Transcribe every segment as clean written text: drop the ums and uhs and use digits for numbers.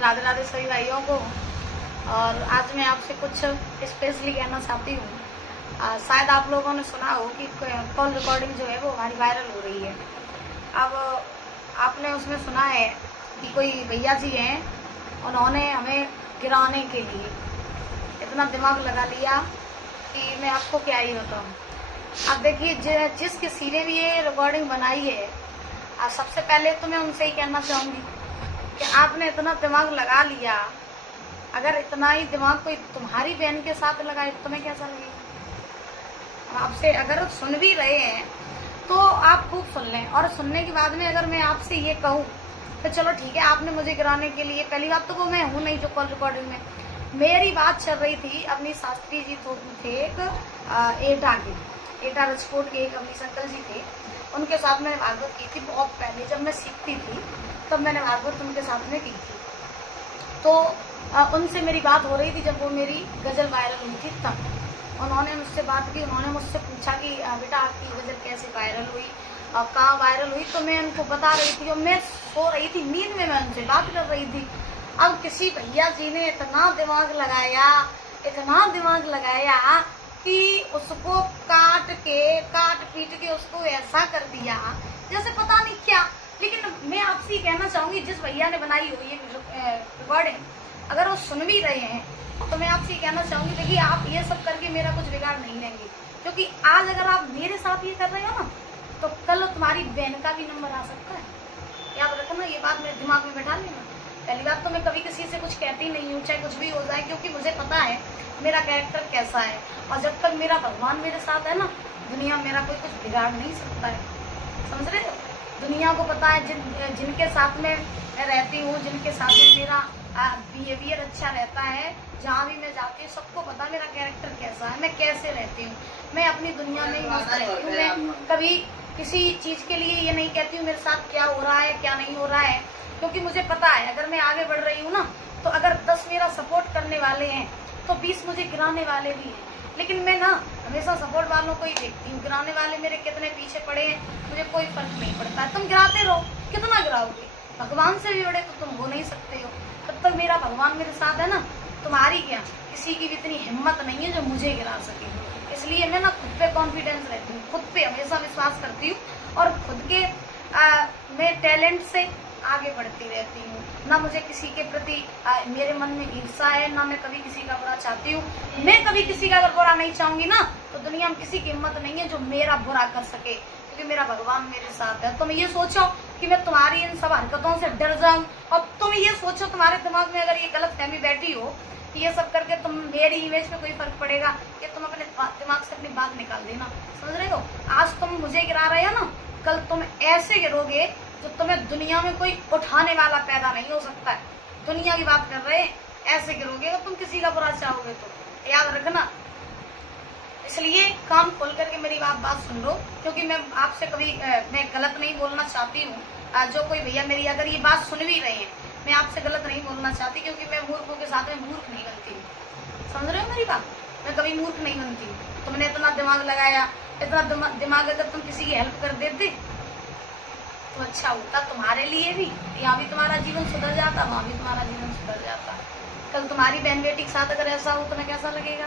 राधे राधे सभी भाइयों को। और आज मैं आपसे कुछ स्पेशली कहना चाहती हूँ। शायद आप लोगों ने सुना हो कि कॉल रिकॉर्डिंग जो है वो हमारी वायरल हो रही है। अब आपने उसमें सुना है कि कोई भैया जी हैं, उन्होंने हमें गिराने के लिए इतना दिमाग लगा लिया कि मैं आपको क्या ही बताऊँ। अब देखिए, जिस किसी ने भी ये रिकॉर्डिंग बनाई है, सबसे पहले तो मैं उनसे ही कहना चाहूँगी कि आपने इतना दिमाग लगा लिया। अगर इतना ही दिमाग कोई तुम्हारी बहन के साथ लगाए तो तुम्हें कैसा लगेगा। आपसे अगर सुन भी रहे हैं तो आप खूब सुन लें, और सुनने के बाद में अगर मैं आपसे ये कहूँ तो चलो ठीक है, आपने मुझे गिराने के लिए, पहली बात तो वो मैं हूँ नहीं जो कॉल रिकॉर्डिंग में मेरी बात चल रही थी। अपनी शास्त्री जी थे एक एटा रजकोट के एक अपनी संकल जी थे, उनके साथ मैंने भागवत की थी बहुत पहले, जब मैं सीखती थी तब मैंने भागवत उनके साथ में की थी। तो उनसे मेरी बात हो रही थी जब वो मेरी गज़ल वायरल हुई थी, तब उन्होंने मुझसे बात की। उन्होंने मुझसे पूछा कि बेटा आपकी गज़ल कैसे वायरल हुई और कहाँ वायरल हुई। तो मैं उनको बता रही थी और मैं सो रही थी, नींद में मैं उनसे बात कर रही थी। अब किसी भैया जी ने इतना दिमाग लगाया कि उसको काट पीट के उसको ऐसा कर दिया जैसे पता नहीं क्या। लेकिन मैं आपसे ये कहना चाहूंगी, जिस भैया ने बनाई हो ये रिकॉर्डिंग, अगर वो सुन भी रहे हैं तो मैं आपसे ये कहना चाहूंगी, देखिए आप ये सब करके मेरा कुछ बिगाड़ नहीं लेंगे, क्योंकि आज अगर आप मेरे साथ ये कर रहे हो ना, तो कल तुम्हारी बहन का भी नंबर आ सकता है। याद रखना, ये बात मेरे दिमाग में बैठा लेना। पहली बात तो मैं कभी किसी से कुछ कहती नहीं हूँ, चाहे कुछ भी हो जाए, क्योंकि मुझे पता है मेरा कैरेक्टर कैसा है। और जब तक मेरा भगवान मेरे साथ है ना, दुनिया मेरा कोई कुछ बिगाड़ नहीं सकता है। समझ रहे हो? दुनिया को पता है, जिनके साथ में मैं रहती हूँ, जिनके साथ में मेरा बिहेवियर अच्छा रहता है, जहाँ भी मैं जाती हूँ सबको पता मेरा कैरेक्टर कैसा है, मैं कैसे रहती हूँ। मैं अपनी दुनिया में ही मस्त रहती हूँ। मैं कभी किसी चीज़ के लिए ये नहीं कहती हूँ मेरे साथ क्या हो रहा है क्या नहीं हो रहा है, क्योंकि मुझे पता है अगर मैं आगे बढ़ रही हूँ ना, तो अगर 10 मेरा सपोर्ट करने वाले हैं तो 20 मुझे गिराने वाले भी हैं। लेकिन मैं ना हमेशा सपोर्ट वालों को ही देखती हूँ। गिराने वाले मेरे कितने पीछे पड़े हैं मुझे कोई फर्क नहीं पड़ता है। तुम गिराते रहो, कितना गिराओगे? भगवान से भी बड़े तो तुम हो नहीं सकते हो। तब तक मेरा भगवान मेरे साथ है ना, तुम्हारी क्या, किसी की भी इतनी हिम्मत नहीं है जो मुझे गिरा सके। इसलिए मैं ना खुद पे कॉन्फिडेंस रहती हूँ, खुद पे हमेशा विश्वास करती हूँ, और खुद के मैं टैलेंट से आगे बढ़ती रहती हूँ। ना मुझे किसी के प्रति मेरे मन में ईर्ष्या है, ना मैं कभी किसी का बुरा चाहती हूँ। मैं कभी किसी का अगर बुरा नहीं चाहूंगी ना, तो दुनिया में किसी की हिम्मत नहीं है जो मेरा बुरा कर सके, क्योंकि मेरा भगवान मेरे साथ है। तुम ये सोचो कि मैं तुम्हारी इन सब हरकतों से डर जाऊं, और तुम ये सोचो तुम्हारे दिमाग में अगर ये गलत फहमी बैठी हो कि ये सब करके तुम मेरी इमेज पे कोई फर्क पड़ेगा, कि तुम अपने दिमाग से अपनी बात निकाल देना। समझ रहे हो? आज तुम मुझे गिरा रहे हो ना, कल तुम ऐसे गिरोगे जो तुम्हें दुनिया में कोई उठाने वाला पैदा नहीं हो सकता है। दुनिया की बात कर रहे हैं, ऐसे गिरोगे अगर तुम किसी का बुरा चाहोगे तो, याद रखना। इसलिए कान खोल करके मेरी बात सुन लो, क्योंकि मैं आपसे कभी मैं गलत नहीं बोलना चाहती हूँ। जो कोई भैया मेरी अगर ये बात सुन भी रहे हैं, मैं आपसे गलत नहीं बोलना चाहती, क्योंकि मैं मूर्खों के साथ में मूर्ख नहीं बनती हूँ। समझ रहे हो मेरी बात? मैं कभी मूर्ख नहीं बनती हूँ। तुमने इतना दिमाग लगाया, इतना दिमाग अगर तुम किसी की हेल्प कर देते तो अच्छा होता तुम्हारे लिए भी। यहाँ भी तुम्हारा जीवन सुधर जाता, वहाँ भी तुम्हारा जीवन सुधर जाता। कल तुम्हारी बहन बेटी के साथ अगर ऐसा हो तुम्हें कैसा लगेगा?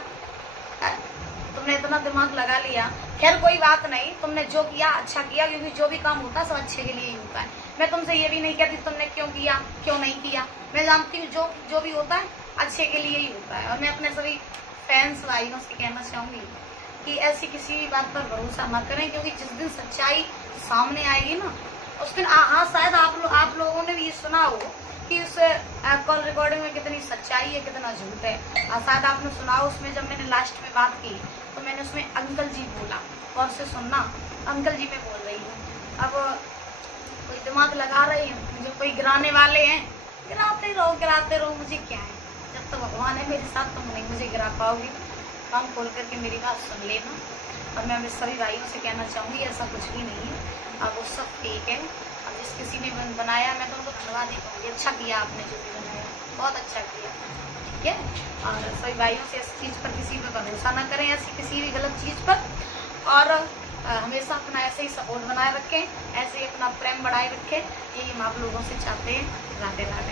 तुमने इतना दिमाग लगा लिया। खैर कोई बात नहीं, तुमने जो किया अच्छा किया, क्योंकि जो भी काम होता है सब अच्छे के लिए ही होता है। मैं तुमसे ये भी नहीं कहती तुमने क्यों किया क्यों नहीं किया। मैं जानती हूँ जो भी होता है अच्छे के लिए ही होता है। और मैं अपने सभी फैंस भाइयों से कहना चाहूंगी कि ऐसी किसी भी बात पर भरोसा न करें, क्योंकि जिस दिन सच्चाई सामने आएगी ना, उस दिन हाँ शायद आप लोगों ने भी ये सुना हो कि उस कॉल रिकॉर्डिंग में कितनी सच्चाई है कितना झूठ है। शायद आपने सुना हो, उसमें जब मैंने लास्ट में बात की तो मैंने उसमें अंकल जी बोला, और से सुनना, अंकल जी मैं बोल रही हूँ। अब कोई दिमाग लगा रही है, मुझे कोई गिराने वाले हैं, गिराते रहो, मुझे क्या है। जब तक भगवान है मेरे साथ तुम नहीं मुझे गिरा पाओगे। कान खोल करके मेरी बात सुन लेना। और मैं अपने सभी भाइयों से कहना चाहूँगी ऐसा कुछ भी नहीं है, अब वो सब फेक है। अब जिस किसी ने बनाया मैं तो उनको धन्यवाद ही कहूँगी, अच्छा किया आपने जो भी बनाया, बहुत अच्छा किया, ठीक है। और सभी भाइयों से इस चीज़ पर किसी पर भरोसा ना करें, ऐसी किसी भी गलत चीज़ पर। और हमेशा अपना ऐसे ही सपोर्ट बनाए रखें, ऐसे ही अपना प्रेम बढ़ाए रखें, यही हम आप लोगों से चाहते हैं। राधे राधे।